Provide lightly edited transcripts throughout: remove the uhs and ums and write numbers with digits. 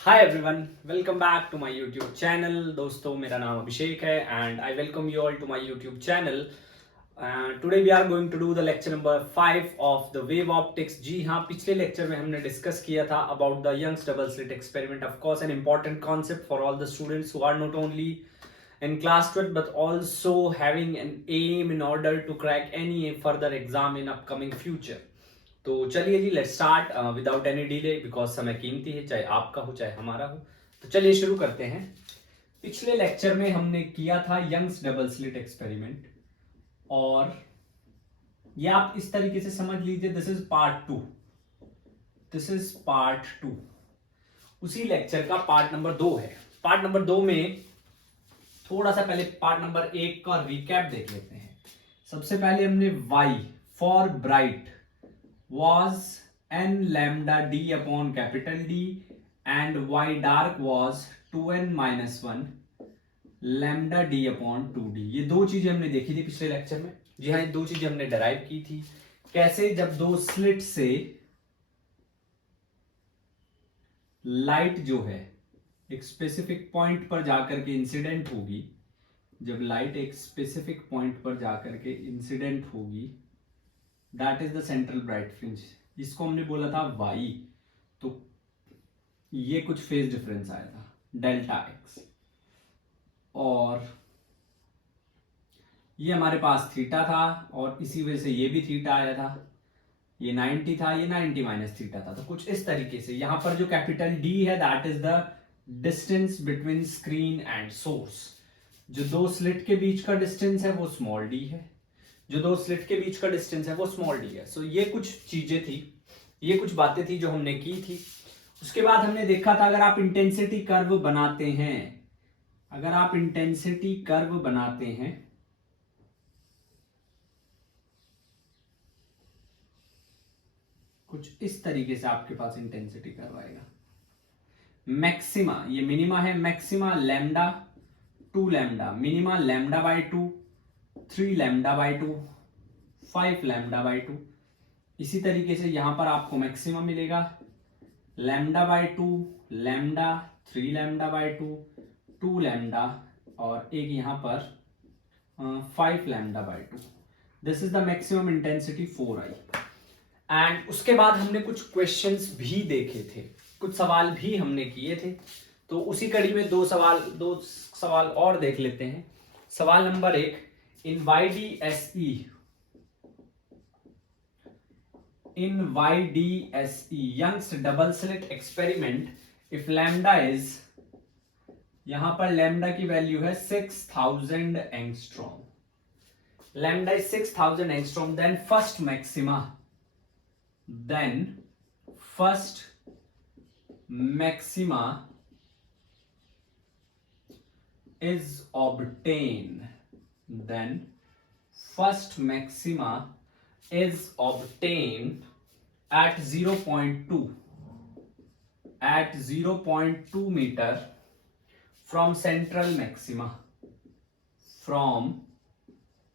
Hi everyone, welcome back to my YouTube channel. दोस्तों, मेरा नाम अभिषेक है and I welcome you all to my YouTube channel. Today we are going to do the lecture number 5 of the wave optics. जी हाँ, पिछले lecture में हमने discuss किया था about the Young's double slit experiment. Of course an important concept for all the students who are not only in class 12 but also having an aim in order to crack any further exam in upcoming future। तो चलिए जी, let's start without any delay because समय कीमती है, चाहे आपका हो चाहे हमारा हो। तो चलिए शुरू करते हैं। पिछले लेक्चर में हमने किया था यंग्स डबल स्लिट एक्सपेरिमेंट, और ये आप इस तरीके से समझ लीजिए, this is part 2। This is part 2। उसी लेक्चर का पार्ट नंबर 2 है। पार्ट नंबर 2 में थोड़ा सा पहले पार्ट नंबर 1 का रिकैप देख लेते हैं। सबसे पहले हमने y for bright was n lambda d upon capital D and y dark was 2n minus 1 lambda d upon 2d। ये दो चीजें हमने देखी थी पिछले लेक्चर में। जी हाँ, ये दो चीजें हमने डराइव की थी। कैसे? जब दो स्लिट से लाइट जो है एक स्पेसिफिक पॉइंट पर जाकर के इंसिडेंट होगी, जब लाइट एक स्पेसिफिक पॉइंट पर जाकर के इंसिडेंट होगी, that is the central bright fringe. इसको हमने बोला था y। तो ये कुछ फेज डिफरेंस आया था डेल्टा x, और ये हमारे पास थीटा था, और इसी वजह से ये भी थीटा आया था। ये 90 था, ये 90 माइनस थीटा था। तो कुछ इस तरीके से यहां पर जो कैपिटल D है that is the distance between screen and source. जो दो स्लिट के बीच का डिस्टेंस है वो स्मॉल d है, जो दो स्लिट के बीच का डिस्टेंस है वो स्मॉल डी है। सो ये कुछ चीजें थी, ये कुछ बातें थी जो हमने की थी। उसके बाद हमने देखा था अगर आप इंटेंसिटी कर्व बनाते हैं, अगर आप इंटेंसिटी कर्व बनाते हैं कुछ इस तरीके से आपके पास इंटेंसिटी कर्व आएगा। मैक्सिमा, ये मिनिमा है, maxima lambda 2 lambda, minima lambda by 2, 3 lambda by 2, 5 lambda by 2। इसी तरीके से यहां पर आपको मैक्सिमम मिलेगा lambda by 2, lambda, 3 lambda by 2, 2 lambda, और एक यहां पर 5 lambda by 2। This is the maximum intensity 4i। And उसके बाद हमने कुछ क्वेश्चंस भी देखे थे, कुछ सवाल भी हमने किए थे। तो उसी कड़ी में दो सवाल और देख लेते हैं। सवाल number 1, in YDSE Young's double slit experiment, if lambda is, यहां पर लैम्डा की वैल्यू है 6000 angstrom, lambda is 6000 angstrom, then first maxima is obtained, then first maxima is obtained at 0.2 meter from central maxima,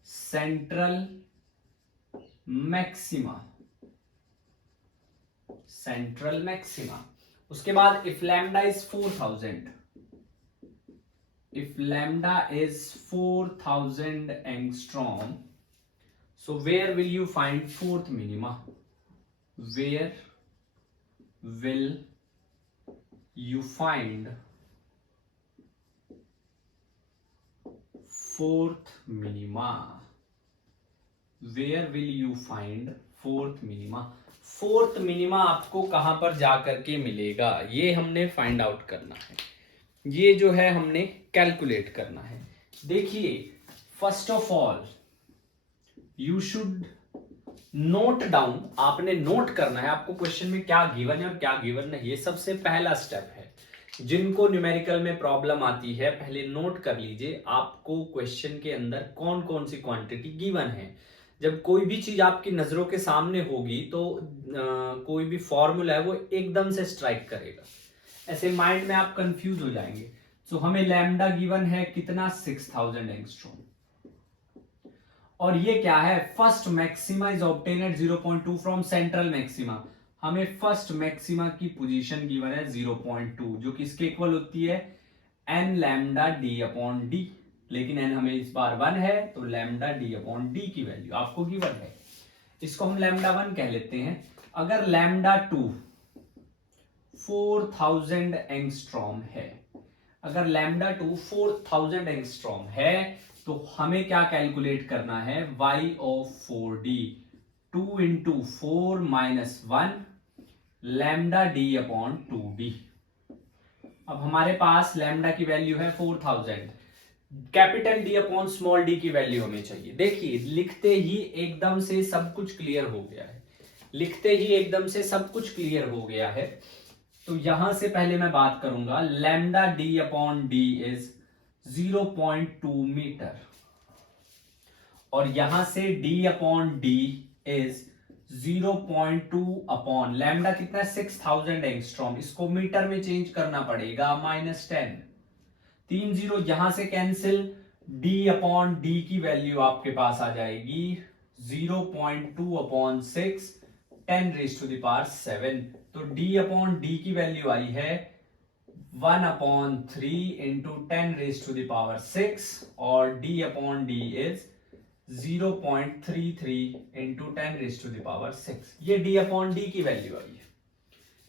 central maxima। उसके बाद if lambda is 4000, if lambda is 4000 angstrom, so where will you find fourth minima? Where will you find fourth minima? Where will you find fourth minima? Fourth minima आपको कहां पर जाकर के मिलेगा, ये हमने फाइंड आउट करना है। ये जो है हमने कैलकुलेट करना है। देखिए, first of all you should note down, आपने नोट करना है आपको क्वेश्चन में क्या गिवन है और क्या गिवन नहीं। ये सबसे पहला स्टेप है। जिनको न्यूमेरिकल में प्रॉब्लम आती है पहले नोट कर लीजिए आपको क्वेश्चन के अंदर कौन कौन सी क्वांटिटी गिवन है। जब कोई भी चीज आपकी नजरों के सामने होगी तो कोई भी फॉर्मूला है वो एकदम से स्ट्राइक करेगा, ऐसे माइंड में आप कंफ्यूज हो जाएंगे। सो हमें लैम्डा गिवन है कितना, 6000 एंगस्ट्रॉम, और ये क्या है, first maxima is obtain at 0.2 from central maxima. हमें फर्स्ट मैक्सिमा की पोजीशन गिवन है 0.2 जो किसके इक्वल होती है n lambda d upon d, लेकिन n हमें इस बार 1 है तो लैम्डा डी अपॉन डी की वैल्यू आपको गिवन है, इसको हम लैम्डा 1 कह लेते हैं। अगर लैम्डा 2 4000 एंगस्ट्रॉम है, अगर लैम्डा 2 4000 एंगस्ट्रॉम है तो हमें क्या कैलकुलेट करना है y of 4d 2 into 4 minus 1 lambda d upon 2d। अब हमारे पास लैम्डा की वैल्यू है 4000, capital D upon small D की वैल्यू हमें चाहिए। देखिए लिखते ही एकदम से सब कुछ क्लियर हो गया है, लिखते ही एकदम से सब कुछ क्लियर हो गया है। तो यहां से पहले मैं बात करूंगा lambda d upon d is 0.2 metre और यहां से d upon d is 0.2 upon lambda कितना है 6000 एंगस्ट्रॉम, इसको मीटर में चेंज करना पड़ेगा -10, 3 0 यहां से कैंसिल, d अपॉन डी की वैल्यू आपके पास आ जाएगी 0.2 अपॉन 6 10⁻⁷। तो d अपॉन डी की वैल्यू आई है 1/3 इंटू 10⁻⁶ और d upon d is 0.33 into 10⁻⁶। ये d अपॉन डी की वैल्यू आई है।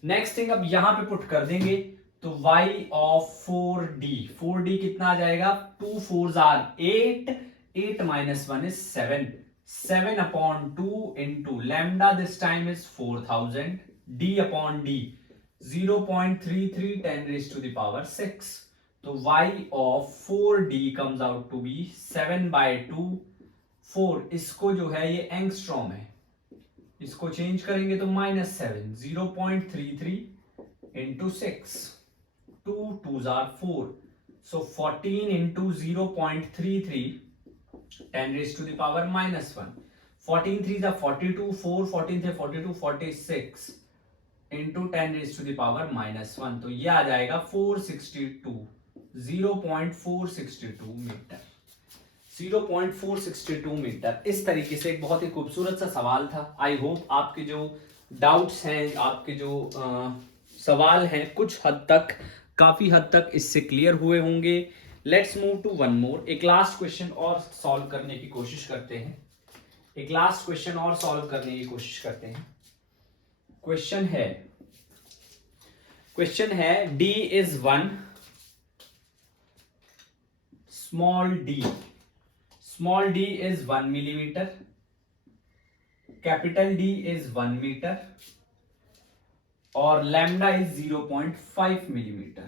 नेक्स्ट थिंग अब यहां पे पुट कर देंगे तो y ऑफ 4d कितना आ जाएगा 2 4s are 8, 8 minus 1 is 7, 7/2 into lambda this time is 4000, d upon d 0.33 10⁻⁶। तो y of 4d comes out to be 7/2 4, इसको जो है ये एंगस्ट्रॉम है, इसको चेंज करेंगे तो -7 0.33 into 6 2 2s are 4, so 14 into 0.33 10⁻⁻1, 14 3s are 42, 4 14 3 42 46 into 10⁻⁻1, तो ये आ जाएगा 462 0.462 मीटर, 0.462 मीटर। इस तरीके से एक बहुत ही खूबसूरत सा सवाल था। आई होप आपके जो डाउट्स हैं, आपके जो सवाल हैं कुछ हद तक, काफी हद तक इससे क्लियर हुए होंगे। Let's move to one more, एक लास्ट क्वेश्चन और सॉल्व करने की कोशिश करते हैं, एक लास्ट क्वेश्चन और सॉल्व करने की कोशिश करते हैं। क्वेश्चन है d is 1, small d is 1 millimeter, capital D is 1 meter और lambda is 0.5 millimeter.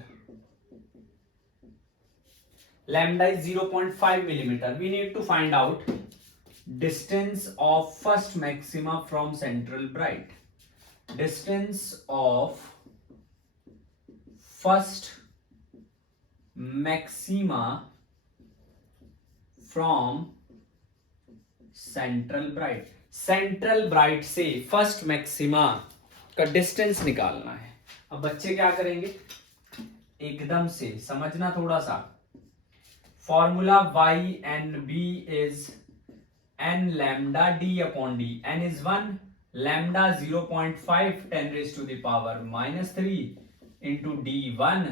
Lambda is 0.5 millimeter. We need to find out distance of first maxima from central bright. Distance of first maxima from central bright, central bright से first maxima का distance निकालना है। अब बच्चे क्या करेंगे, एकदम से समझना थोड़ा सा, formula y and b is n lambda d upon d, n is 1, lambda 0.5 10⁻⁻³ into d1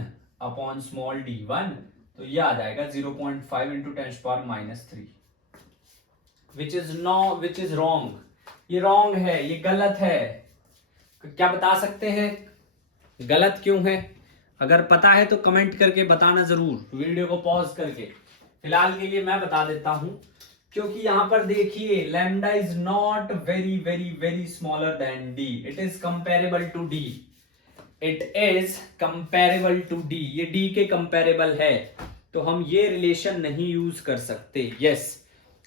upon small d1, तो यह आ जाएगा 0.5 into 10⁻⁻3, which is wrong, ये wrong है, ये गलत है। क्या बता सकते हैं गलत क्यों है? अगर पता है तो कमेंट करके बताना जरूर, वीडियो को पॉज करके। फिलहाल के लिए मैं बता देता हूं, क्योंकि यहां पर देखिए lambda is not very very very smaller than d, it is comparable to d, it is comparable to d, ये डी के कंपेरेबल है, तो हम ये रिलेशन नहीं यूज कर सकते। यस,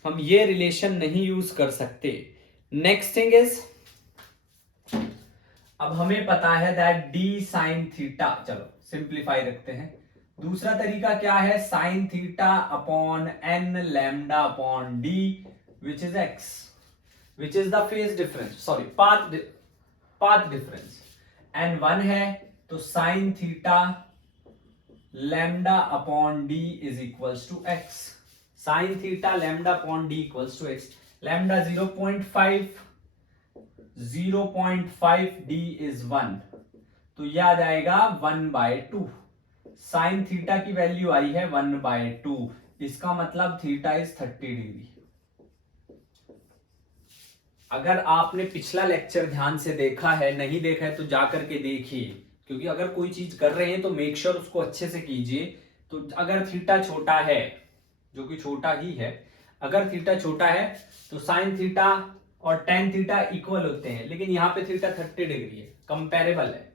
हम ये रिलेशन नहीं यूज कर सकते। नेक्स्ट थिंग इज, अब हमें पता है दैट डी साइन थीटा, चलो सिंप्लीफाई रखते हैं। दूसरा तरीका क्या है, sine theta upon n lambda upon d which is x, which is the phase difference, sorry path difference. N 1 है तो sine theta lambda upon d is equals to x, sine theta lambda upon D equals to x. Lambda 0.5, 0.5d is 1, तो यह आ जाएगा 1/2। Sine theta की value आई है 1/2, इसका मतलब थीटा इज 30 डिग्री। अगर आपने पिछला लेक्चर ध्यान से देखा है, नहीं देखा है तो जाकर के देखिए, क्योंकि अगर कोई चीज कर रहे हैं तो मेक श्योर उसको अच्छे से कीजिए। तो अगर थीटा छोटा है, जो कि छोटा ही है, अगर थीटा छोटा है तो साइन थीटा और टेन थीटा इक्वल होते हैं, लेकिन यहाँ पे थीटा 30 डिग्री है, कंपेरेबल है,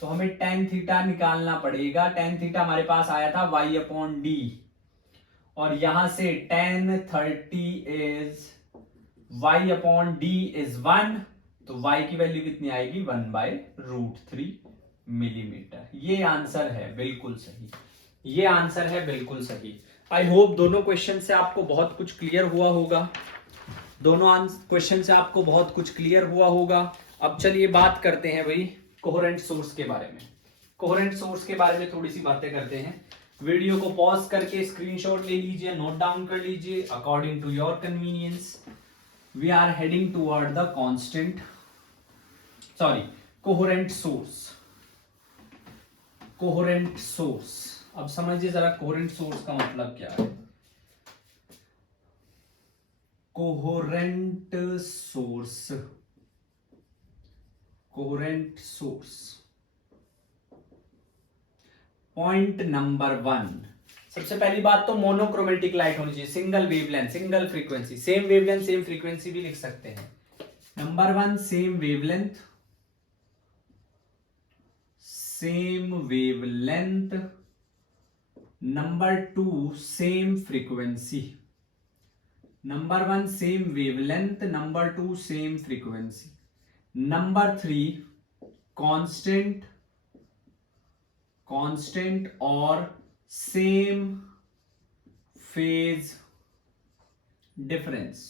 तो हमें टेन थीटा निकालना पड़ेगा। टेन थीटा हमारे पास आया था y/d, और यहां से टेन 30 इज y/d इज 1, तो y की वैल्यू कितनी आएगी 1/√3 मिलीमीटर। ये आंसर है बिल्कुल सही, ये आंसर है बिल्कुल सही। आई होप दोनों क्वेश्चन से आपको बहुत कुछ क्लियर हुआ होगा, दोनों क्वेश्चन से आपको बहुत कुछ क्लियर हुआ होगा। अब चलिए बात करते हैं भाई कोहेरेंट सोर्स के बारे में। कोहेरेंट सोर्स के बारे में थोड़ी सी बातें करते हैं। वीडियो को पॉज करके स्क्रीनशॉट ले लीजिए, नोट डाउन कर लीजिए according to your convenience. We are heading toward the coherent source. Coherent source, अब समझिए जरा कोहेरेंट सोर्स का मतलब क्या है। Coherent source, coherent source, point number 1, सबसे पहली बात तो मोनोक्रोमेटिक लाइट होनी चाहिए, single wavelength, single frequency. Same wavelength same frequency भी लिख सकते हैं। Number 1 same wavelength, same wavelength. Number 2 same frequency. Number 1 same wavelength, number 2 same frequency. Number 3 constant, constant और सेम फेज डिफरेंस,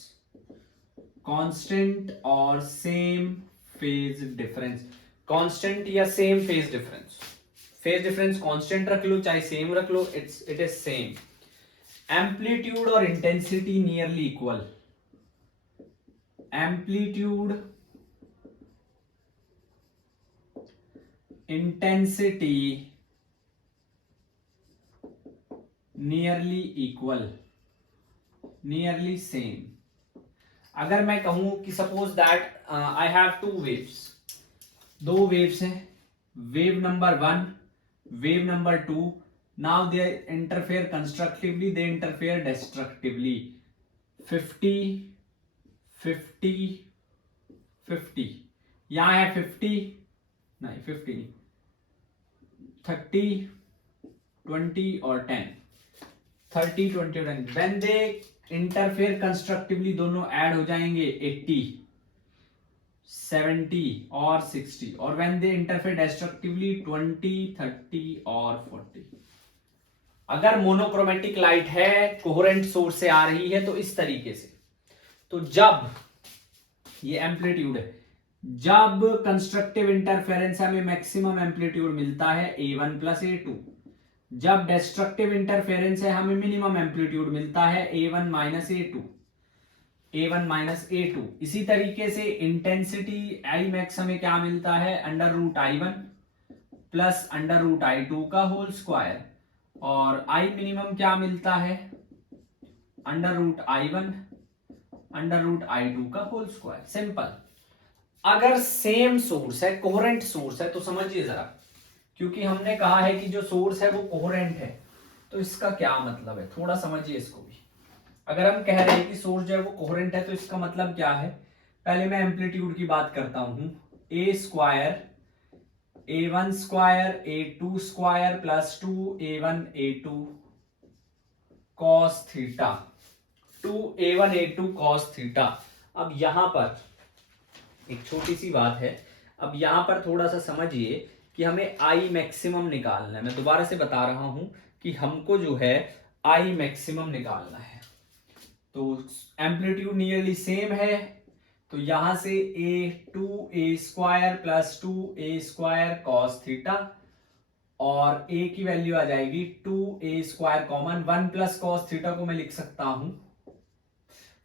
कांस्टेंट और same phase difference. Constant या same phase difference, phase difference constant रख लो चाहे same रख लो, it is same. Amplitude और intensity nearly equal, amplitude intensity nearly equal, nearly same. अगर मैं कहूं कि suppose that I have two waves, दो वेव्स हैं, wave number 1, wave number 2, now they interfere constructively, they interfere destructively. 50 50 50, यहां है 50 नहीं 50 नहीं, 30 20 और 10, 30 20 और 10। व्हेन दे इंटरफेयर कंस्ट्रक्टिवली दोनों ऐड हो जाएंगे 80 70 और 60, और व्हेन दे इंटरफेयर डिस्ट्रक्टिवली 20 30 और 40। अगर मोनोक्रोमेटिक लाइट है, कोहेरेंट सोर्स से आ रही है, तो इस तरीके से, तो जब ये एम्पलीट्यूड है, जब कंस्ट्रक्टिव इंटरफेरेंस हमें मैक्सिमम एम्पलीट्यूड मिलता है A1 प्लस A2, जब डिस्ट्रक्टिव इंटरफेरेंस है हमें मिनिमम एम्पलीट्यूड मिलता है A1 minus A2, A1 minus A2। इसी तरीके से इंटेंसिटी I मैक्स हमें क्या मिलता है, √I1 प्लस √I2 का होल स्क्वायर, और I मिनिमम क्या मिलता है, √I1 √I2 का होल स्क्वायर। सिंपल। अगर सेम सोर्स है, कोहेरेंट सोर्स है, तो समझिए जरा, क्योंकि हमने कहा है कि जो सोर्स है वो कोहेरेंट है, तो इसका क्या मतलब है, थोड़ा समझिए इसको भी। अगर हम कह रहे हैं कि सोर्स जो है वो कोहेरेंट है, तो इसका मतलब क्या है। पहले मैं एम्पलीट्यूड की बात करता हूं, A square A1 square A2 square plus 2A1 A2 cos theta, 2A1 A2 cos theta. अब यहां पर एक छोटी सी बात है, अब यहां पर थोड़ा सा समझिए कि हमें आई मैक्सिमम निकालना है। मैं दोबारा से बता रहा हूं कि हमको जो है आई मैक्सिमम निकालना है। तो एम्पलीट्यूड नियरली सेम है, तो यहां से A2A square plus 2A square cos theta, और A की वैल्यू आ जाएगी 2A square common, 1 plus cos theta को मैं लिख सकता हूं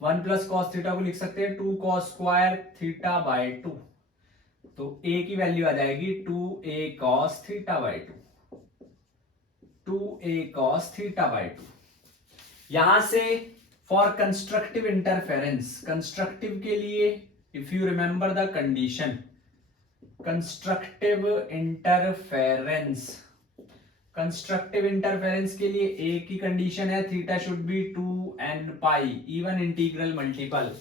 1 प्लस कॉस थीटा को लिख सकते हैं 2 कॉस स्क्वायर थीटा बाय 2। तो a की वैल्यू आ जाएगी 2a cos theta by 2, 2a cos theta by 2। यहां से फॉर कंस्ट्रक्टिव इंटरफेरेंस, कंस्ट्रक्टिव के लिए if you remember the condition, constructive interference, constructive interference के लिए ए की कंडीशन है theta should be 2n pi even integral multiple,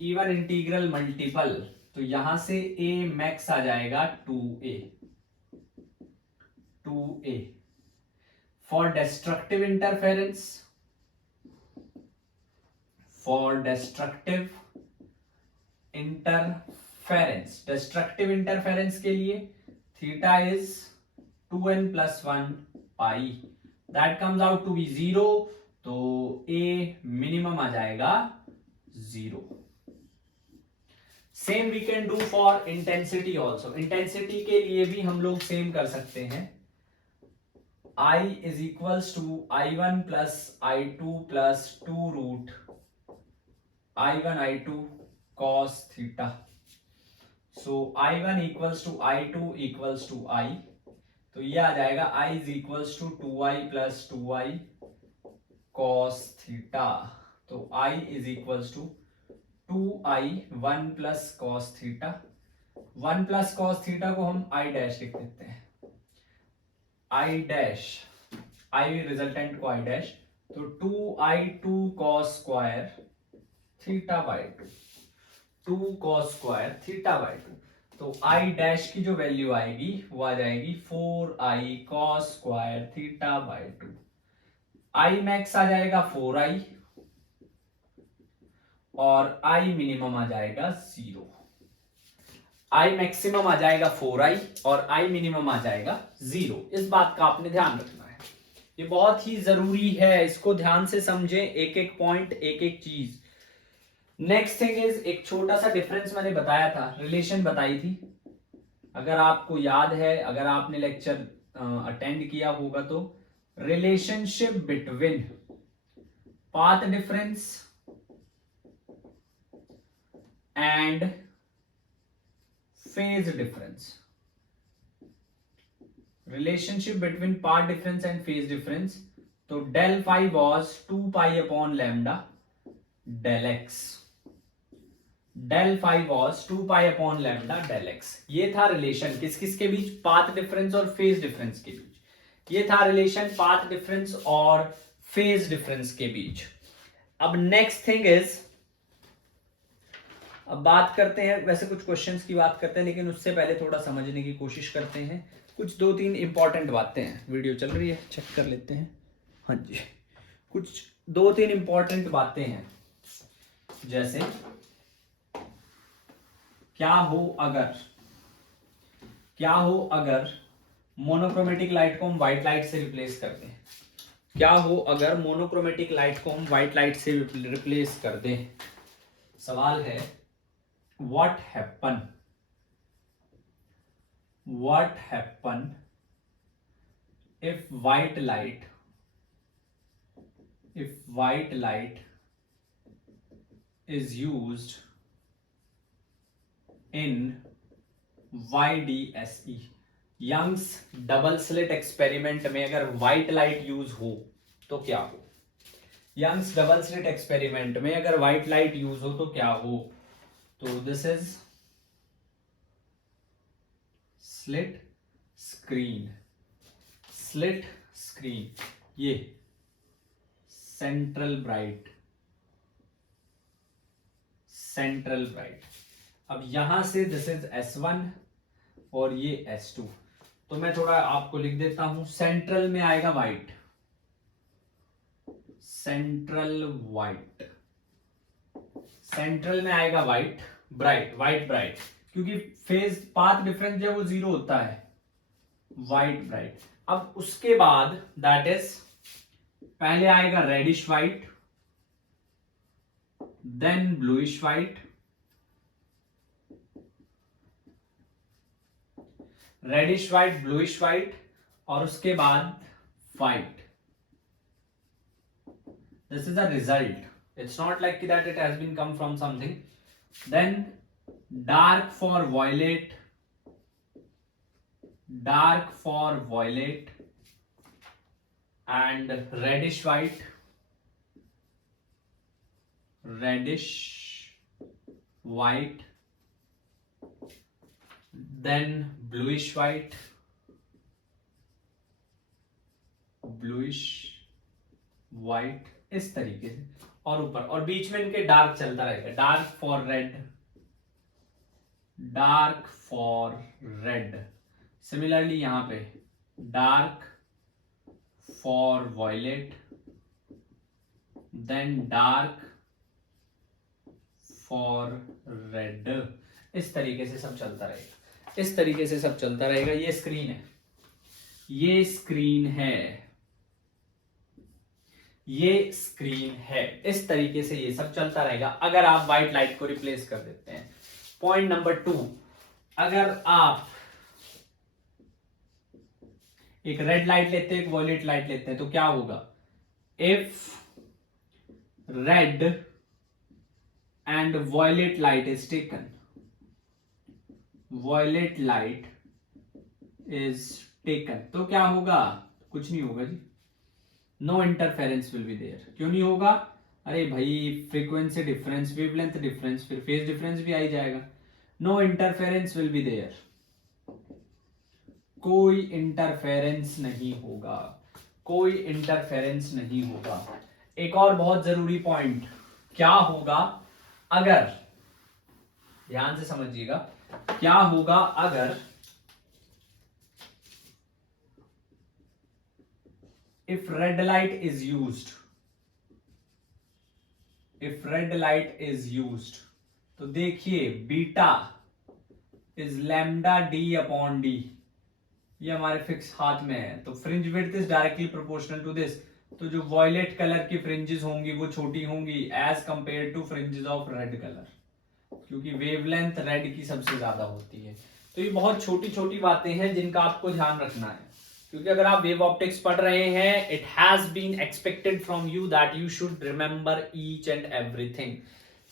even integral multiple. तो यहां से a मैक्स आ जाएगा 2a, 2a। For destructive interference, for destructive interference, destructive interference के लिए theta is 2n plus 1 pi, that comes out to be 0। तो a minimum आ जाएगा 0। Same we can do for intensity also. Intensity के लिए भी हम लोग सेम कर सकते हैं। I is equals to I1 plus I2 plus 2 root I1 I2 cos theta. So I1 equals to I2 equals to I, तो ये आ जाएगा I is equals to 2I plus 2I cos theta। तो I is equals to 2I 1 plus cos theta, 1 plus cos theta को हम I dash लिख देते हैं, I dash, I resultant को I dash, तो 2I2 cos square theta by 2, 2 cos square theta by 2। तो I dash की जो वैल्यू आएगी वो आ जाएगी 4I cos square theta by 2। I max आ जाएगा 4I और I मिनिमम आ जाएगा 0। I मैक्सिमम आ जाएगा 4I और I मिनिमम आ जाएगा 0। इस बात का आपने ध्यान रखना है, ये बहुत ही जरूरी है, इसको ध्यान से समझें, एक एक पॉइंट, एक एक चीज। नेक्स्ट थिंग इज, एक छोटा सा डिफरेंस मैंने बताया था, रिलेशन बताई थी, अगर आपको याद है, अगर आपने लेक्चर अटेंड किया होगा तो, relationship between path difference and phase difference, relationship between path difference and phase difference. तो del phi was 2 pi upon lambda del x, del phi was 2 pi upon lambda del x. ये था relation किस किस के बीच, path difference और phase difference के बीच। ये था रिलेशन पाथ डिफरेंस और फेज डिफरेंस के बीच। अब नेक्स्ट थिंग इज, अब बात करते हैं, वैसे कुछ क्वेश्चंस की बात करते हैं, लेकिन उससे पहले थोड़ा समझने की कोशिश करते हैं। कुछ 2-3 इंपॉर्टेंट बातें हैं, वीडियो चल रही है, चेक कर लेते हैं। हाँ जी, कुछ 2-3 इंपॉर्टेंट बातें हैं, जैसे क्या हो अगर मोनोक्रोमेटिक लाइट को हम व्हाइट लाइट से रिप्लेस कर दें, क्या हो अगर मोनोक्रोमेटिक लाइट को हम व्हाइट लाइट से रिप्लेस कर दें। सवाल है what happen if white light is used in YDSE, Young's double slit experiment में अगर व्हाइट लाइट यूज हो तो क्या हो। यंग्स डबल स्लिट एक्सपेरिमेंट में अगर व्हाइट लाइट यूज हो तो क्या हो। तो दिस इज स्लिट स्क्रीन, ये सेंट्रल ब्राइट। अब यहां से दिस इज S1 और ये S2। तो मैं थोड़ा आपको लिख देता हूं, सेंट्रल में आएगा व्हाइट, सेंट्रल में आएगा व्हाइट ब्राइट, क्योंकि फेज पाथ डिफरेंस जो है वो 0 होता है, व्हाइट ब्राइट। अब उसके बाद दैट इज, पहले आएगा reddish white, then bluish white, reddish white, bluish white, और उसके बाद white. This is the result, It's not like that it has been come from something. Then dark for violet, dark for violet and reddish white, reddish white, then bluish white, bluish white, इस तरीके से, और ऊपर और बीच में इनके dark चलता रहेगा, dark for red, dark for red, similarly यहां पे dark for violet, then dark for red, इस तरीके से सब चलता रहेगा, इस तरीके से सब चलता रहेगा। ये स्क्रीन है, ये स्क्रीन है, ये स्क्रीन है, इस तरीके से ये सब चलता रहेगा अगर आप व्हाइट लाइट को रिप्लेस कर देते हैं। पॉइंट नंबर 2, अगर आप एक रेड लाइट लेते हैं, एक वॉयलेट लाइट लेते हैं, तो क्या होगा? If red and violet light is taken, violet light is taken, तो क्या होगा? कुछ नहीं होगा जी, no interference will be there. क्यों नहीं होगा? अरे भाई फ्रीक्वेंसी डिफरेंस, वेवलेंथ डिफरेंस, फिर फेज डिफरेंस भी आ ही जाएगा। No interference will be there, कोई इंटरफेरेंस नहीं होगा, कोई इंटरफेरेंस नहीं होगा। एक और बहुत जरूरी पॉइंट, क्या होगा अगर, ध्यान से समझिएगा, क्या होगा अगर if red light is used, if red light is used, तो देखिए beta is lambda d upon d, ये हमारे फिक्स हाथ में है, तो fringe width is directly proportional to this, तो जो वॉयलेट कलर की फ्रिंजेस होंगी वो छोटी होंगी as compare to fringes of red colour, क्योंकि वेवलेंथ रेड की सबसे ज्यादा होती है। तो ये बहुत छोटी छोटी बातें हैं जिनका आपको ध्यान रखना है, क्योंकि अगर आप वेव ऑप्टिक्स पढ़ रहे हैं, it has been expected from you that you should remember each and everything,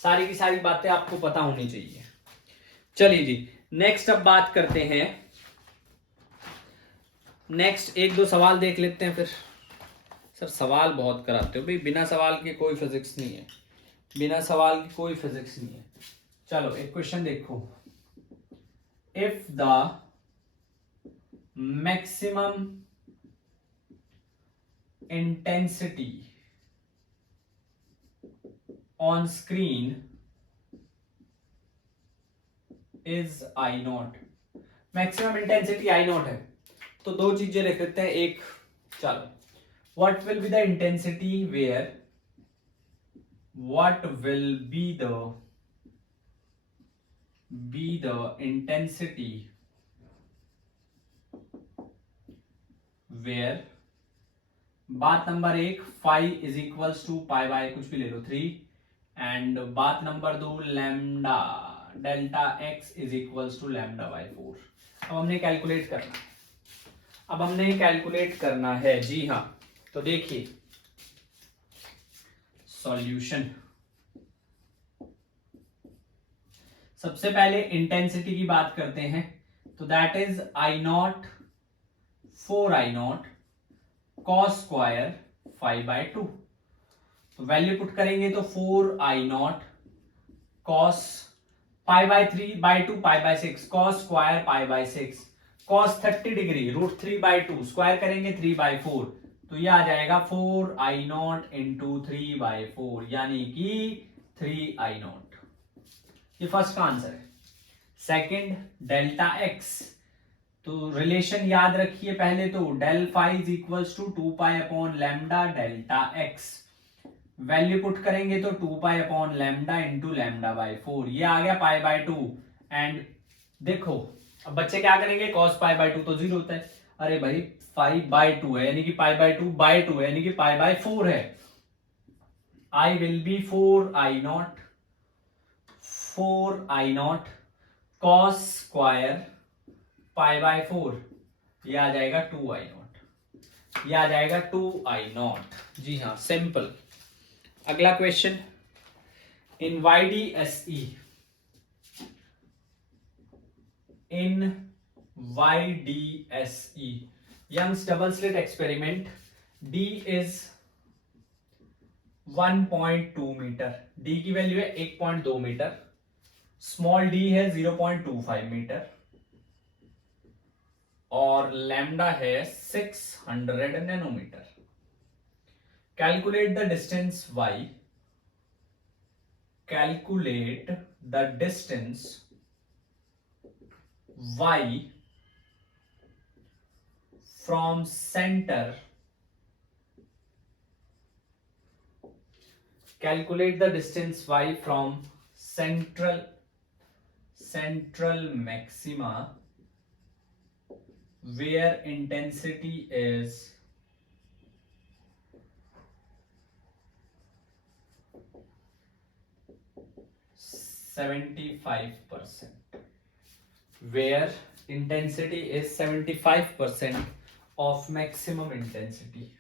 सारी की सारी बातें आपको पता होनी चाहिए। चलिए जी, नेक्स्ट अब बात करते हैं, नेक्स्ट एक दो सवाल देख लेते हैं। फिर सर सवाल बहुत कराते हो भाई, बिना सवाल के कोई फिजिक्स नहीं है, बिना सवाल की कोई फिजिक्स नहीं है। चलो एक क्वेश्चन देखो, if the maximum intensity on screen is I not, maximum intensity I not है, तो दो चीजें लिख लेते हैं। एक, चलो what will be the intensity where, what will be the intensity where, बात number 1 phi is equals to pi by कुछ भी ले लो 3, एंड बात number 2 lambda delta x is equals to lambda by 4। अब हमने कैलकुलेट करना है, अब हमने कैलकुलेट करना है, जी हाँ। तो देखिए सॉल्यूशन, सबसे पहले इंटेंसिटी की बात करते हैं, तो that is I naught 4 I naught cos square 5/2, तो वैल्यू पुट करेंगे तो 4 I naught cos π/3/2 π/6 cos square π/6 cos 30 degree √3/2 square करेंगे 3/4, तो ये आ जाएगा 4 आई नॉट इंटू 3/4, यानी कि 3 आई नॉट। ये फर्स्ट का आंसर है। सेकंड, डेल्टा एक्स, तो रिलेशन याद रखिए पहले तो, del phi is equals to 2 अपॉन lambda delta x, value put करेंगे तो 2 अपॉन लैम्डा इंटू लैम्डा बाई 4, ये आ गया π/2। एंड देखो अब बच्चे क्या करेंगे, cos π/2 तो 0 होता है, अरे भाई 5/2 है यानी कि π/2/2 है यानी कि π/4 है, I will be 4 I naught cos square π/4, ये आ जाएगा 2 आई नॉट, ये आ जाएगा 2 आई नॉट। जी हाँ, सिंपल। अगला question, in YDSE, in YDSE, Young's double slit experiment, D is 1.2 metre, D की वैल्यू है 1.2 मीटर, स्मॉल d है 0.25 मीटर और लैम्डा है 600 nanometre. Calculate the distance y. Calculate the distance y from center. Calculate the distance y from central maxima where intensity is 75%, where intensity is 75% of maximum intensity.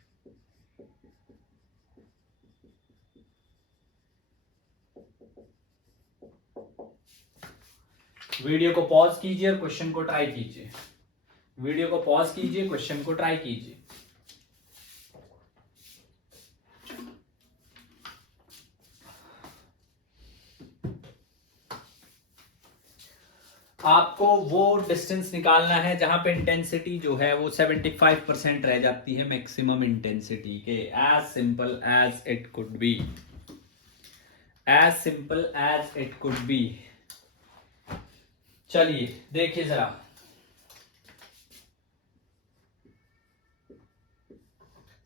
Video को pause कीजिए और question को try कीजिए. Video को pause कीजिए, question को try कीजिए. आपको वो डिस्टेंस निकालना है जहां पे इंटेंसिटी जो है वो 75% रह जाती है मैक्सिमम इंटेंसिटी के. As simple as it could be, as simple as it could be. चलिए देखिए जरा,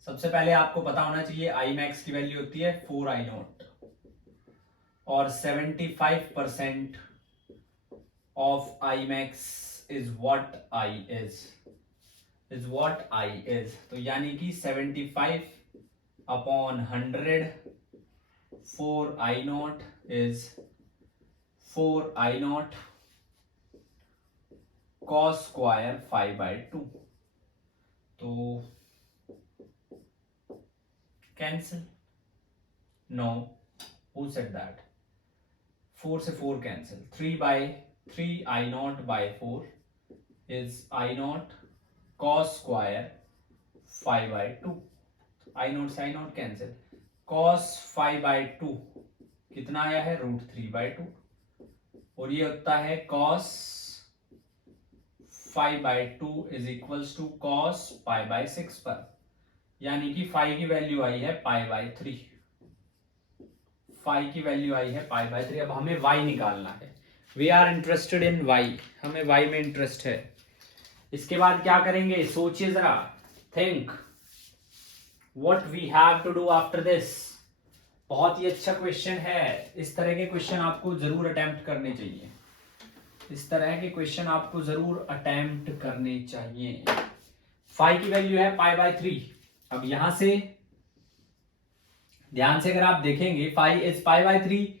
सबसे पहले आपको पता होना चाहिए आई मैक्स की वैल्यू होती है 4I0 और 75% of I max is what I is what I is. तो यानी कि 75/100 4I0 is 4I0 cos square 5/2. तो cancel? No. Who said that? 4 से 4 cancel. 3I0 by 4 is I0 cos square 5/2. I0 से I0 cancel. cos 5/2 कितना आया है? √3/2. और ये होता है cos 5/2 is equals to cos π/6 पर, यानी कि phi की वैल्यू आई है π/3. phi की वैल्यू आई है π/3. अब हमें y निकालना है. We are interested in y, हमें y में इंटरेस्ट है. इसके बाद क्या करेंगे? सोचिए जरा, think what we have to do after this. बहुत ही अच्छा क्वेश्चन है. इस तरह के क्वेश्चन आपको जरूर अटेम्प्ट करने चाहिए. इस तरह के क्वेश्चन आपको जरूर अटेम्प्ट करने चाहिए. फाई की वैल्यू है π/3. अब यहां से ध्यान से अगर आप देखेंगे, फाई इज π/3,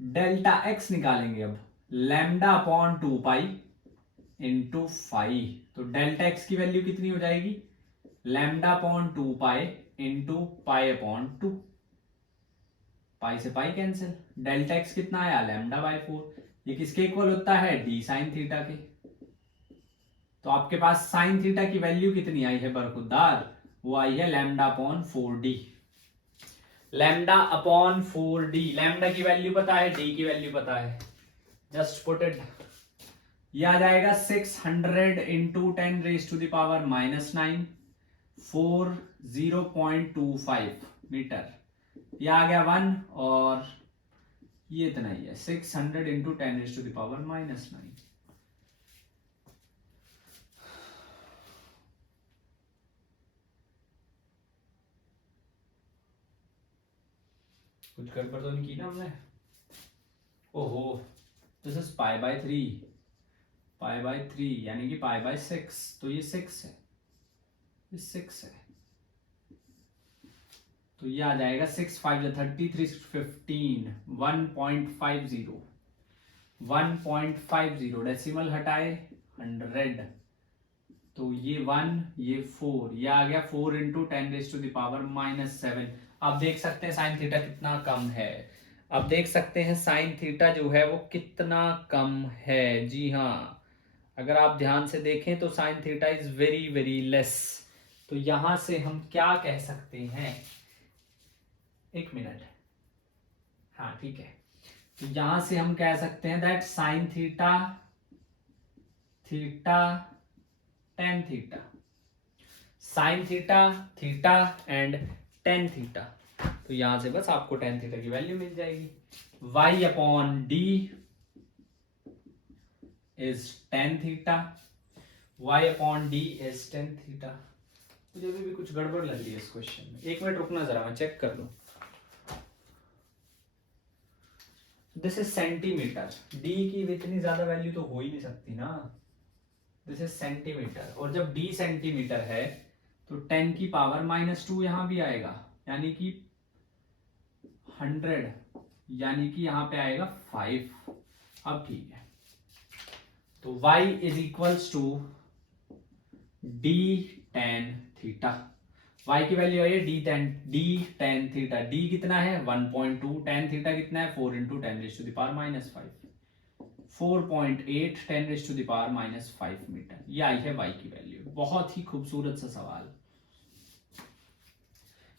डेल्टा एक्स निकालेंगे. अब λ/2π इंटू फाई, तो डेल्टा एक्स की वैल्यू कितनी हो जाएगी? λ/2π इंटू π/2. पाई से पाई कैंसिल. डेल्टा एक्स कितना आया? λ/4. ये किसके इक्वल होता है? d साइन थीटा के. तो आपके पास साइन थीटा की वैल्यू कितनी आई है बरखुरदार? वो आई है λ/4d. λ/4d. लैम्डा की वैल्यू पता है, d की वैल्यू पता है. Just put it. ये आ जाएगा 600 इंटू 10⁻⁻⁹ 4 0.25 मीटर. ये आ गया 1 और ये इतना ही है 600 इंटू 10⁻⁻⁹. कुछ गड़बड़ तो नहीं की ना हमने? ओहो, दिस इज π/3. π/3 यानी कि π/6. तो ये 6 है, ये 6 है. तो ये आ जाएगा 6 5 33 15 1.50. 1.50 डेसिमल हटाए 100. तो ये 1 ये 4, ये आ गया 4 इंटू 10⁻⁻⁷. आप देख सकते हैं साइन थीटा कितना कम है. अब देख सकते हैं साइन थीटा जो है वो कितना कम है। जी हाँ, अगर आप ध्यान से देखें तो sine theta is very very less. तो यहां से हम क्या कह सकते हैं, एक मिनट, हाँ ठीक है, तो यहां से हम कह सकते हैं that sine theta, theta, tan theta, sine theta, theta and tan theta. तो यहां से बस आपको टेन थीटा की वैल्यू मिल जाएगी। y upon d is ten theta, y upon d is tan theta. मुझे अभी भी कुछ गड़बड़ लग रही है इस क्वेश्चन में, एक मिनट रुकना जरा, मैं चेक कर लूं। दिस इज सेंटीमीटर, डी की इतनी ज्यादा वैल्यू तो हो ही नहीं सकती ना। दिस इज सेंटीमीटर, और जब डी सेंटीमीटर है तो 10 की पावर -2 यहां भी आएगा, यानी कि 100, यानी कि यहां पे आएगा 5। अब ठीक है, तो y is equals to d tan theta. y की वैल्यू आई है डी टेन थीटा। d कितना है 1.2, टेन थीटा कितना है 4 into ten raise to the power -5, 4.8 10 raise to the power -5 metre. ये आई है y की वैल्यू। बहुत ही खूबसूरत सा सवाल।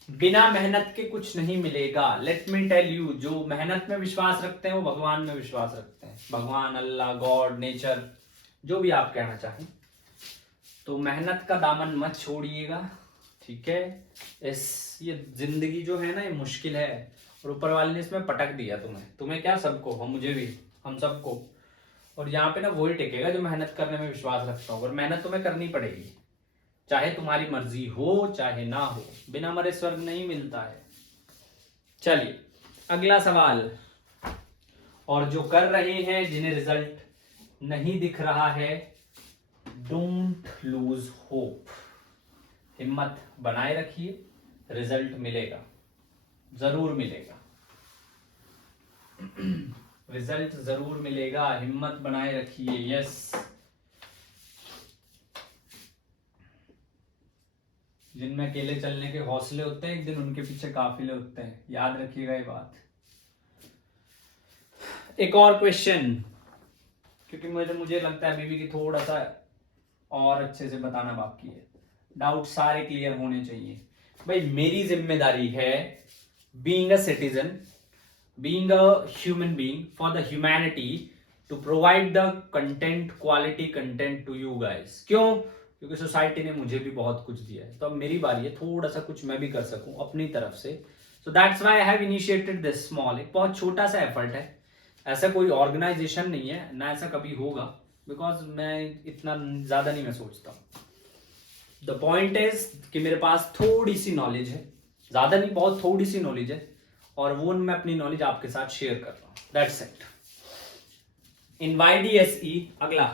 बिना मेहनत के कुछ नहीं मिलेगा। लेट मी टेल यू, जो मेहनत में विश्वास रखते हैं वो भगवान में विश्वास रखते हैं। भगवान, अल्लाह, गॉड, नेचर, जो भी आप कहना चाहें। तो मेहनत का दामन मत छोड़िएगा, ठीक है। ये जिंदगी जो है ना, ये मुश्किल है, और ऊपर वाले ने इसमें पटक दिया तुम्हें क्या, सबको, हम, मुझे भी, हम सबको। और यहाँ पे ना वही टिकेगा जो मेहनत करने में विश्वास रखता हो। और मेहनत तुम्हें करनी पड़ेगी, चाहे तुम्हारी मर्जी हो चाहे ना हो। बिना मरे स्वर्ग नहीं मिलता है। चलिए अगला सवाल। और जो कर रहे हैं, जिन्हें रिजल्ट नहीं दिख रहा है, डोंट लूज होप, हिम्मत बनाए रखिए, रिजल्ट मिलेगा, जरूर मिलेगा। रिजल्ट जरूर मिलेगा, हिम्मत बनाए रखिए। यस, जिनमें अकेले चलने के हौसले होते हैं, एक दिन उनके पीछे काफिले होते हैं। याद रखिएगा ये बात। एक और क्वेश्चन, क्योंकि मुझे लगता है अभी भी कि थोड़ा सा और अच्छे से बताना बाकी है, डाउट सारे क्लियर होने चाहिए। भाई मेरी जिम्मेदारी है, being a citizen, being a human being for the humanity, to provide the content, quality content to you guys. क्यों? क्योंकि सोसाइटी ने मुझे भी बहुत कुछ दिया है, तो अब मेरी बारी है थोड़ा सा कुछ मैं भी कर सकूं अपनी तरफ से। So that's why I have initiated this small, एक बहुत छोटा सा एफर्ट है। ऐसा कोई ऑर्गेनाइजेशन नहीं है ना, ऐसा कभी होगा, बिकॉज मैं इतना ज्यादा नहीं मैं सोचता। द पॉइंट इज कि मेरे पास थोड़ी सी नॉलेज है, ज्यादा नहीं, बहुत थोड़ी सी नॉलेज है, और वो मैं अपनी नॉलेज आपके साथ शेयर कर रहा हूं। That's it. इन YDSE, अगला,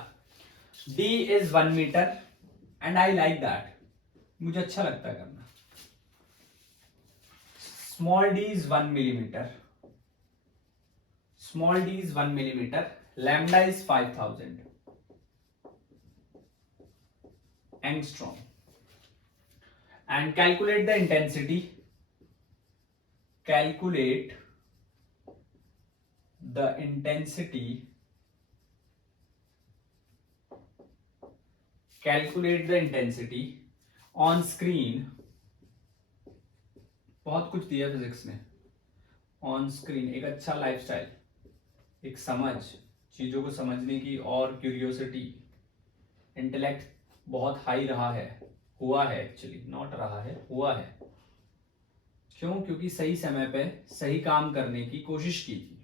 D is 1 metre and I like that, मुझे अच्छा लगता है करना। Small d is 1 millimetre, small d is 1 millimetre, lambda is 5000 angstrom, and calculate the intensity, calculate the intensity, calculate the intensity on screen, बहुत कुछ दिया physics में। On screen एक अच्छा लाइफस्टाइल, एक समझ, चीजों को समझने की और क्यूरियोसिटी, इंटेलेक्ट बहुत हाई रहा है, हुआ है, एक्चुअली नॉट रहा है, हुआ है। क्यों? क्योंकि सही समय पे सही काम करने की कोशिश की थी।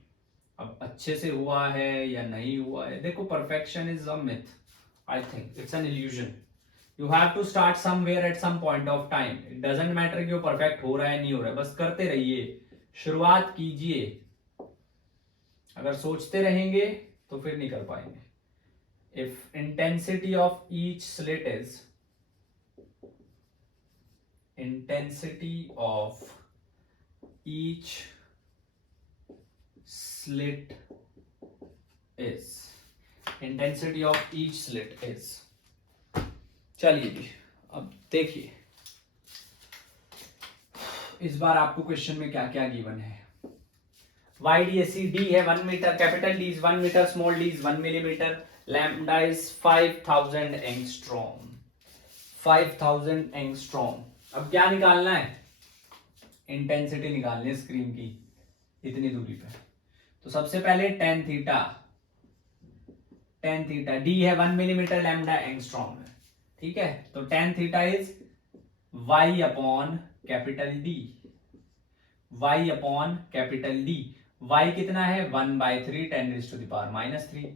अब अच्छे से हुआ है या नहीं हुआ है, देखो, perfection is a myth, I think it's an illusion. You have to start somewhere at some point of time. It doesn't matter कि वो परफेक्ट हो रहा है नहीं हो रहा है, बस करते रहिए, शुरुआत कीजिए। अगर सोचते रहेंगे तो फिर नहीं कर पाएंगे। If intensity of each slit is, intensity of each slit is, intensity of each slit is, चलिए जी अब देखिए इस बार आपको क्वेश्चन में क्या क्या गिवन है। YDSC डी है 1 metre, capital D is 1 metre, small D is 1 millimetre, lambda is 5000 angstrom, 5000 angstrom. अब क्या निकालना है? इंटेंसिटी निकालनी है स्क्रीन की इतनी दूरी पे। तो सबसे पहले tan theta, tan theta D है 1 मिलीमीटर, लैम्डा एंगस्ट्रॉम है, ठीक है। तो tan theta is y upon capital D, y upon capital D. y कितना है 1/3 10⁻⁻³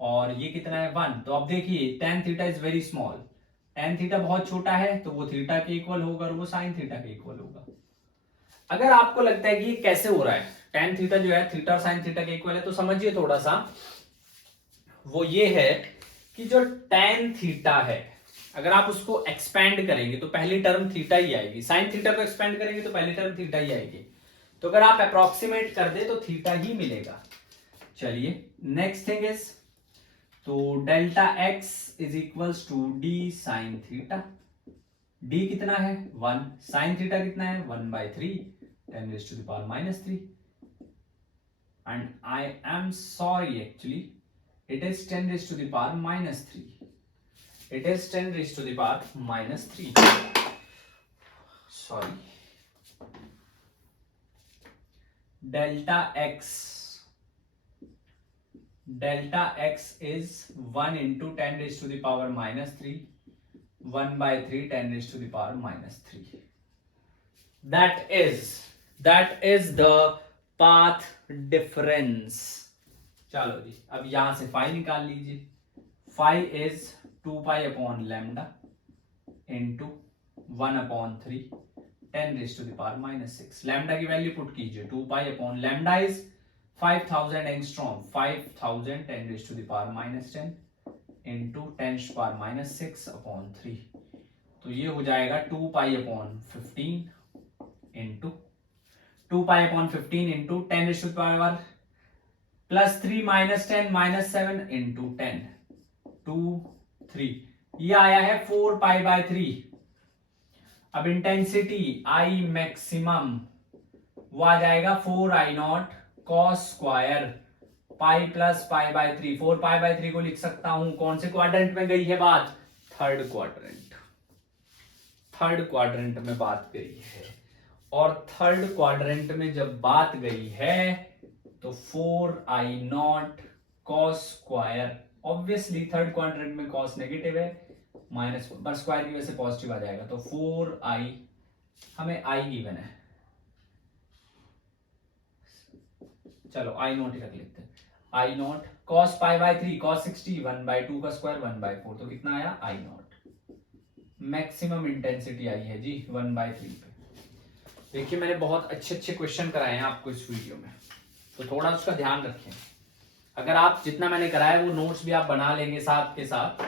और ये कितना है 1। तो अब देखिए tan theta is very small, tan theta बहुत छोटा है तो वो थीटा के इक्वल होगा और वो sin थीटा के इक्वल होगा। अगर आपको लगता है कि ये कैसे हो रहा है, tan थीटा जो है थीटा और sin थीटा के इक्वल है, तो समझिए थोड़ा सा, वो ये है कि जो tan थीटा है अगर आप उसको एक्सपेंड करेंगे तो पहली टर्म थीटा ही आएगी, sin थीटा को एक्सपेंड करेंगे तो पहली टर्म थीटा ही आएगी। तो अगर आप अप्रोक्सीमेट कर दे तो थीटा ही मिलेगा। चलिए नेक्स्ट थिंग इज, तो delta x is equals to D sine theta. D कितना है 1, साइन थीटा कितना है 1/3 10⁻⁻³ and I am sorry actually it is 10⁻⁻3, it is 10⁻⁻3, sorry। delta x is 1 into 10⁻⁻3, 1/3 10⁻⁻3। that is the path difference। चलो जी, अब यहां से phi निकाल लीजिए। Phi is 2 pi upon lambda into 1/3 10⁻⁻6। Lambda की वैल्यू पुट कीजिए 2 pi upon lambda is 5000 angstrom, 5000 10⁻⁻10 into 10⁻⁻6/3। तो ये हो जाएगा 2 pi upon 15 into 2 pi upon 15 into 10⁻³ +3 -10 -7 into 10 2 3, ये आया है 4π/3। अब इंटेंसिटी I मैक्सिमम वो आ जाएगा 4I0 cos square pi plus π/3। 4π/3 को लिख सकता हूं, कौन से क्वाड्रेंट में गई है बात? थर्ड क्वाड्रेंट, थर्ड क्वाड्रेंट में बात गई है। और थर्ड क्वाड्रेंट में जब बात गई है तो 4I0 cos square, obviously third quadrant में cos नेगेटिव है, माइनस पर स्क्वायर की वजह से पॉजिटिव आ जाएगा। तो 4I, हमें I गिवन है, चलो I0 ही रख लेते हैं। I0 cos π/3 cos 60 1/2 का स्क्वायर 1/4, तो कितना आया I0। मैक्सिमम इंटेंसिटी आई है जी 1/3 पे। देखिए मैंने बहुत अच्छे अच्छे क्वेश्चन कराए हैं आपको इस वीडियो में, तो थोड़ा उसका ध्यान रखें। अगर आप जितना मैंने कराया वो नोट्स भी आप बना लेंगे साथ के साथ,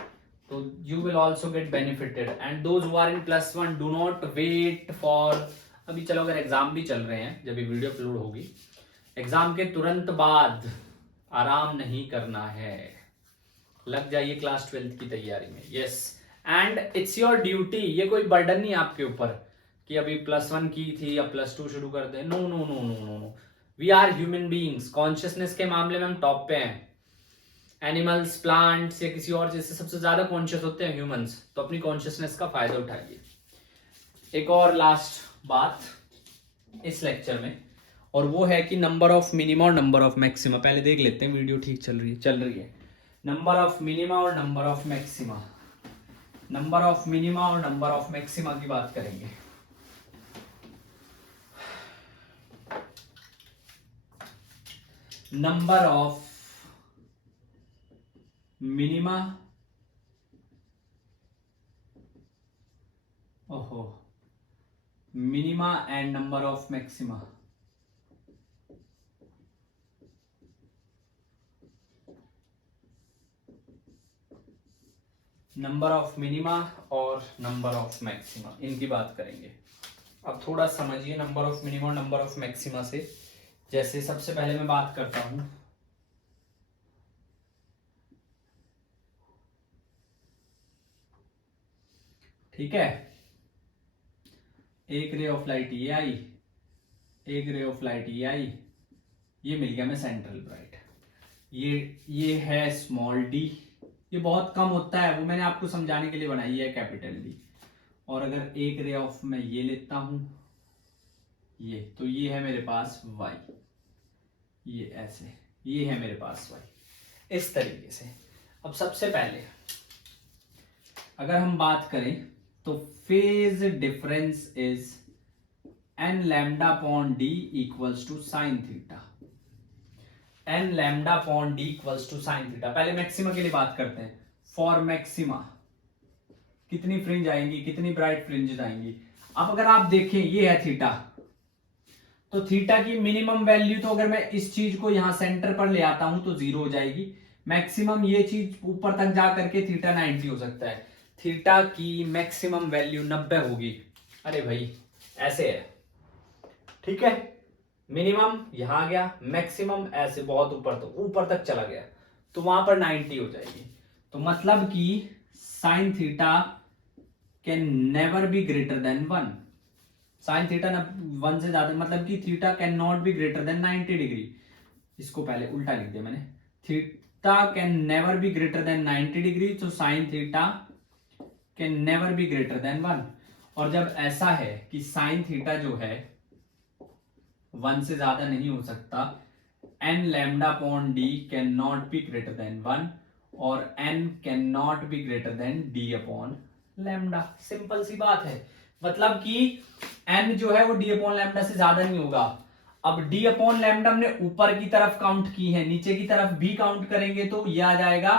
तो you will also get benefited. And those who are in +1 do not wait for, अभी चलो अगर एग्जाम भी चल रहे हैं जब ये वीडियो अपलोड होगी, एग्जाम के तुरंत बाद आराम नहीं करना है, लग जाइए क्लास 12th की तैयारी में। Yes, and it's your duty, ये कोई बर्डन नहीं आपके ऊपर कि अभी +1 की थी अब +2 शुरू कर दे। No no no no no no, we are human beings, consciousness के मामले में हम टॉप पे हैं। एनिमल्स, प्लांट्स या किसी और चीज से सबसे ज्यादा कॉन्शियस होते हैं ह्यूमंस, तो अपनी कॉन्शियसनेस का फायदा उठाइए। एक और लास्ट बात इस लेक्चर में, और वो है कि नंबर ऑफ मिनिमा और नंबर ऑफ मैक्सिमा। पहले देख लेते हैं वीडियो ठीक चल रही है। नंबर ऑफ मिनिमा और number of maxima, number of minima और नंबर ऑफ मैक्सिमा की बात करेंगे। Number of minima, minima and number of maxima. Number of minima और नंबर ऑफ मैक्सिमा, इनकी बात करेंगे। अब थोड़ा समझिए नंबर ऑफ मिनिमा और नंबर ऑफ मैक्सिमा से। जैसे सबसे पहले मैं बात करता हूं, ठीक है, एक रे ऑफ लाइट ये आई, एक रे ऑफ लाइट ये आई, ये मिल गया मैं सेंट्रल ब्राइट। ये है स्मॉल डी, ये बहुत कम होता है, वो मैंने आपको समझाने के लिए बनाई है कैपिटल डी। और अगर एक रे ऑफ मैं ये लेता हूं, ये तो ये है मेरे पास वाई, ये ऐसे, ये है मेरे पास वाई, इस तरीके से। अब सबसे पहले अगर हम बात करें तो phase difference is N lambda upon D equals to sine theta. N lambda upon D equals to sine theta. पहले मैक्सिमा के लिए बात करते हैं। फॉर मैक्सिमा कितनी फ्रिंज आएंगी, कितनी ब्राइट फ्रिंजेस आएंगी। अब अगर आप देखें ये है थीटा, तो थीटा की मिनिमम वैल्यू तो अगर मैं इस चीज को यहां सेंटर पर ले आता हूं तो 0 हो जाएगी। मैक्सिमम ये चीज ऊपर तक जा करके थीटा 90 हो सकता है। थीटा की मैक्सिमम वैल्यू 90 होगी। अरे भाई ऐसे है, ठीक है, मिनिमम यहां आ गया, मैक्सिमम ऐसे बहुत ऊपर, तो ऊपर तक चला गया तो वहां पर 90 हो जाएगी। तो मतलब कि sine theta can never be greater than 1। Sine theta 1 से ज्यादा, मतलब कि theta can not be greater than 90 degree. इसको पहले उल्टा लिख दिया मैंने, theta can never be greater than 90 degree, तो sine theta can never be greater than 1। और जब ऐसा है कि साइन थीटा जो है 1 से ज्यादा नहीं हो सकता, n lambda upon d can not be greater than 1 और n can not be greater than d upon lambda. Simple सी बात है, मतलब कि एन जो है वो डी अपॉन लैम्डा से ज्यादा नहीं होगा। अब डी अपॉन लैम्डा हमने ऊपर की तरफ काउंट की है, नीचे की तरफ भी काउंट करेंगे तो ये आ जाएगा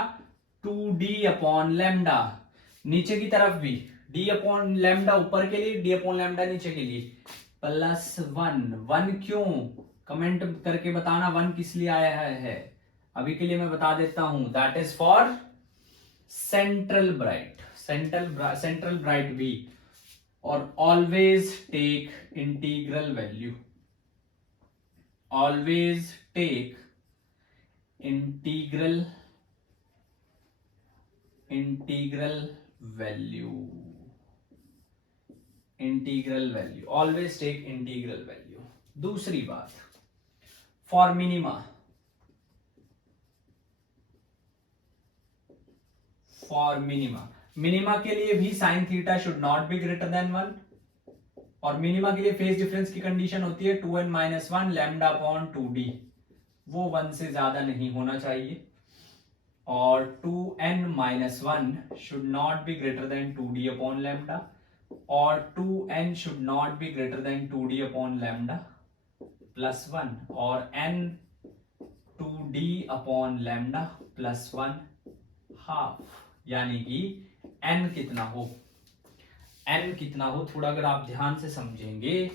2d अपॉन लैम्डा। नीचे की तरफ भी डी अपॉन लैम्डा ऊपर के लिए, डी अपॉन लैम्डा नीचे के लिए, +1। 1 क्यों, कमेंट करके बताना 1 किस लिए आया है। अभी के लिए मैं बता देता हूं, that is for central bright. Central bright भी। और always take integral value, always take integral value, integral value, always take integral value. दूसरी बात, फॉर मिनिमा, फॉर मिनिमा के लिए भी sine theta should not be greater than 1। और minima के लिए फेज डिफरेंस की कंडीशन होती है 2n-1 लैम्डा अपॉन 2d, वो 1 से ज्यादा नहीं होना चाहिए। और 2n-1 should not be greater then 2d upon lambda, और 2n should not be greater then 2d upon lambda +1, और n 2d upon lambda +1 half. यानी कि n कितना हो, थोड़ा अगर आप ध्यान से समझेंगे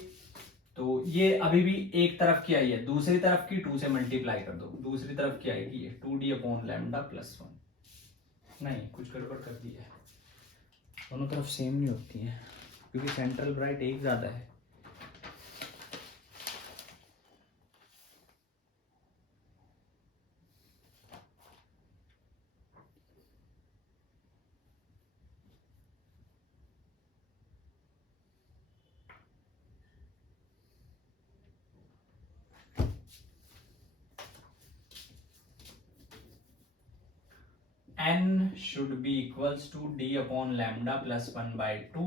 तो ये अभी भी एक तरफ की आई है, दूसरी तरफ की 2 से मल्टीप्लाई कर दो, दूसरी तरफ की आएगी ये 2d अपॉन लैम्डा +1। नहीं, कुछ गड़बड़ कर दी है, दोनों तरफ सेम नहीं होती है क्योंकि सेंट्रल ब्राइट एक ज्यादा है। n should be equals to d upon lambda +1/2।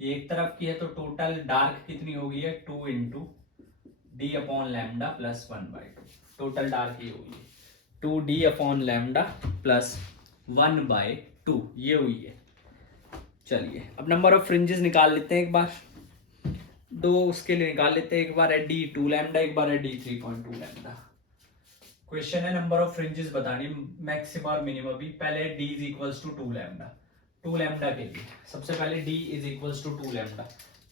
ये एक तरफ की है तो टोटल डार्क कितनी होगी है 2 into D upon lambda +1/2। Total dark ये होगी 2d अपॉन लैम्डा +1/2, ये हुई है। चलिए अब नंबर ऑफ फ्रिंजेस निकाल लेते हैं एक बार, दो उसके लिए निकाल लेते हैं। एक बार है d 2 लैम्डा, एक बार है d 3.2 लैम्डा। क्वेश्चन है नंबर ऑफ फ्रिंजेस बतानी, मैक्सिमा और मिनिमा भी। पहले d is equals to 2 lambda, 2 lambda के लिए सबसे पहले d is equals to 2 lambda,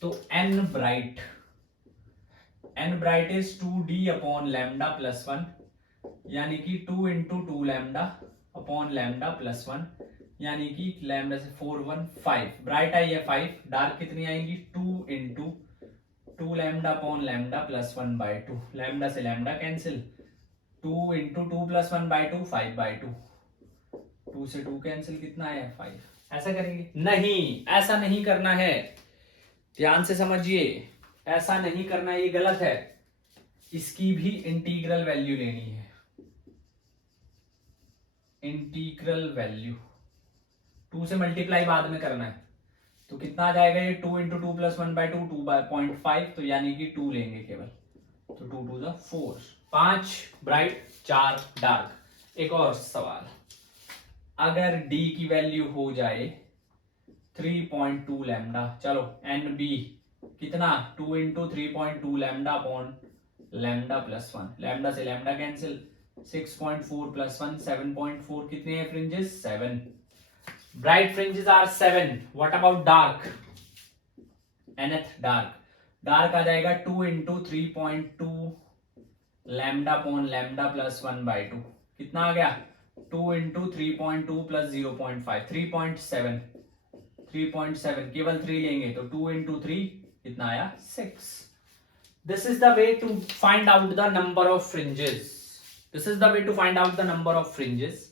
तो n bright is 2d upon lambda +1, यानी कि 2 इंटू 2 लैम्डा अपॉन लैम्डा +1, यानी कि लैम्डा से 4 1 5, ब्राइट आई है 5, डार्क कितनी आएंगी 2 into 2 lambda upon lambda +1/2, lambda से लैम्डा कैंसिल, 2 इंटू 2 +1/2 5/2, 2 से 2 कैंसिल, कितना है 5। ऐसा करेंगे? नहीं, ऐसा नहीं करना है, ध्यान से समझिए, ऐसा नहीं करना, ये गलत है। इसकी भी इंटीग्रल वैल्यू लेनी है, इंटीग्रल वैल्यू 2 से मल्टीप्लाई बाद में करना है। तो कितना आ जाएगा ये 2 इंटू 2 प्लस 1/2 2/0.5, तो यानी कि 2 लेंगे केवल, तो 2 2 ज़ा 4, 5 ब्राइट 4 डार्क। एक और सवाल, अगर d की वैल्यू हो जाए 3.2 लैम्डा, चलो एन बी कितना 2 into 3.2 lambda upon lambda plus 1, lambda से लैम्डा कैंसिल, 6.4 प्लस 1 7.4, कितने हैं fringes 7, bright fringes are 7। What about dark, nth dark, dark आ जाएगा 2 into 3.2 lambda upon lambda plus 1/2, कितना आ गया 2 इंटू 3.2 प्लस 0.5 3.7, 3.7 केवल 3 लेंगे तो 2 इंटू 3 कितना आया 6। This is the way to find out the number of fringes. This is the way to find out the number of fringes.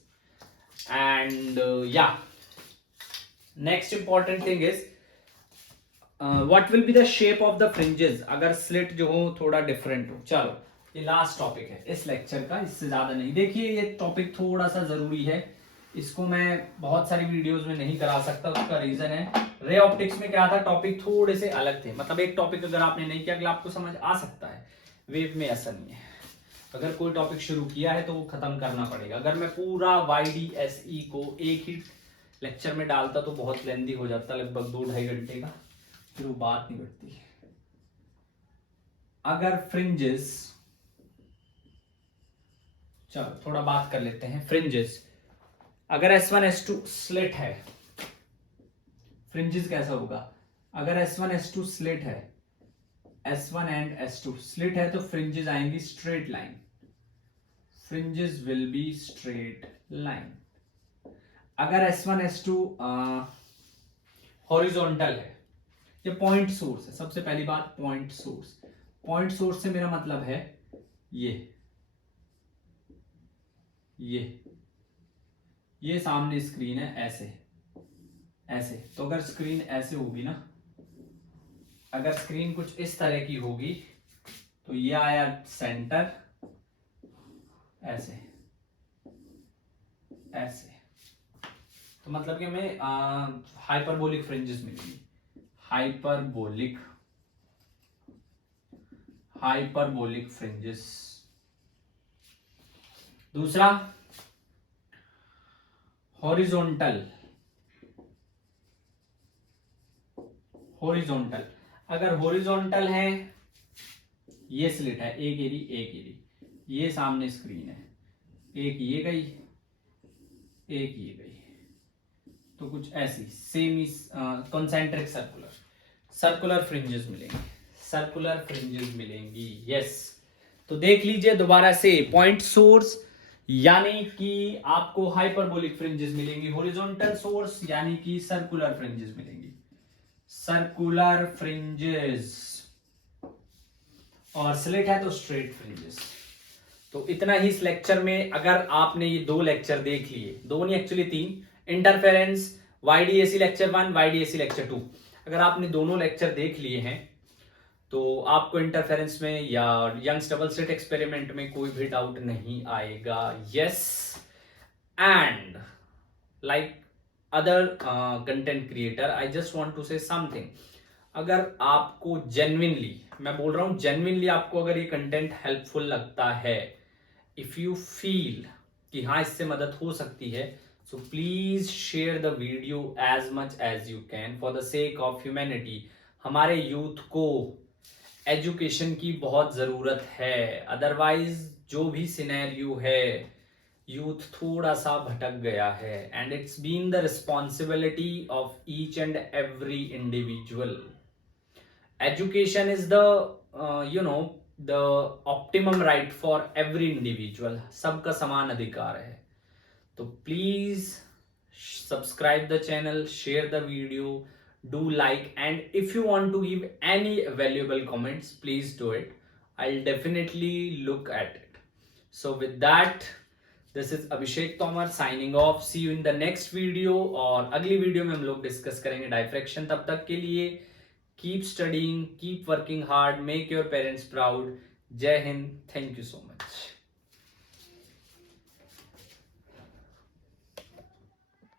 And yeah, next important thing is what will be the shape of the fringes अगर slit जो हो थोड़ा different हो। चलो ये last topic है इस lecture का, इससे ज्यादा नहीं। देखिए ये टॉपिक थोड़ा सा जरूरी है, इसको मैं बहुत सारी वीडियोस में नहीं करा सकता, उसका रीजन है रे ऑप्टिक्स में क्या था, टॉपिक थोड़े से अलग थे। मतलब एक टॉपिक अगर आपने नहीं किया अगला आपको समझ आ सकता है, वेव में ऐसा नहीं है। अगर कोई टॉपिक शुरू किया है तो वो खत्म करना पड़ेगा। अगर मैं पूरा YDSE को एक ही लेक्चर में डालता तो बहुत लेंदी हो जाता, लगभग 2-2.5 घंटे का, फिर वो बात नहीं बढ़ती। अगर फ्रिंजेस, चलो थोड़ा बात कर लेते हैं फ्रिंजेस। अगर S1 S2 स्लिट है, फ्रिंजेस कैसा होगा, अगर S1 S2 स्लिट है, S1 एंड S2 स्लिट है तो फ्रिंजेस आएंगी straight line, fringes will be straight line. अगर S1 S2 हॉरिजॉन्टल है, ये पॉइंट सोर्स है, सबसे पहली बात पॉइंट सोर्स। पॉइंट सोर्स से मेरा मतलब है ये सामने स्क्रीन है, ऐसे ऐसे। तो अगर स्क्रीन ऐसे होगी ना, अगर स्क्रीन कुछ इस तरह की होगी तो ये आया सेंटर, ऐसे ऐसे, तो मतलब कि हमें हाइपरबोलिक फ्रिंजेस मिलेंगी, हाइपरबोलिक फ्रिंजेस। दूसरा हॉरिजॉन्टल, अगर हॉरिजॉन्टल है, ये स्लिट है, एक एरी, ये सामने स्क्रीन है, एक ये गई, एक ये गई, तो कुछ ऐसी सेमी कॉन्सेंट्रिक सर्कुलर फ्रिंजेस मिलेंगी, यस। तो देख लीजिए दोबारा से, पॉइंट सोर्स यानी कि आपको हाइपरबोलिक फ्रिंजेस मिलेंगी, हॉरिजॉन्टल सोर्स यानी कि सर्कुलर फ्रिंजेस मिलेंगी, सर्कुलर फ्रिंजेस, और स्लिट है तो स्ट्रेट फ्रिंजेस। तो इतना ही इस लेक्चर में। अगर आपने ये 2 लेक्चर देख लिए, 2 नहीं actually 3, interference YDAC lecture 1, YDAC lecture 2, अगर आपने दोनों लेक्चर देख लिए हैं तो आपको इंटरफेरेंस में या यंग्स डबल स्लिट एक्सपेरिमेंट में कोई भी डाउट नहीं आएगा, yes. And like other content creator, I just want to say something. अगर आपको जेन्युइनली, मैं बोल रहा हूं जेन्युइनली, आपको अगर ये कंटेंट हेल्पफुल लगता है, इफ यू फील कि हाँ इससे मदद हो सकती है, so please share the video as much as you can for the sake of humanity. हमारे यूथ को एजुकेशन की बहुत जरूरत है, अदरवाइज जो भी सिनेरियो है, यूथ थोड़ा सा भटक गया है, and it's been the responsibility of each and every individual. Education is the the optimum right for every individual, सबका समान अधिकार है। तो please subscribe the channel, share the video, do like, and if you want to give any valuable comments, please do it. I'll definitely look at it. So with that, this is Abhishek Tomar signing off. See you in the next video, और अगली video में हम लोग discuss करेंगे diffraction. तब तक के लिए keep studying, keep working hard, make your parents proud, जय Hind, thank you so much.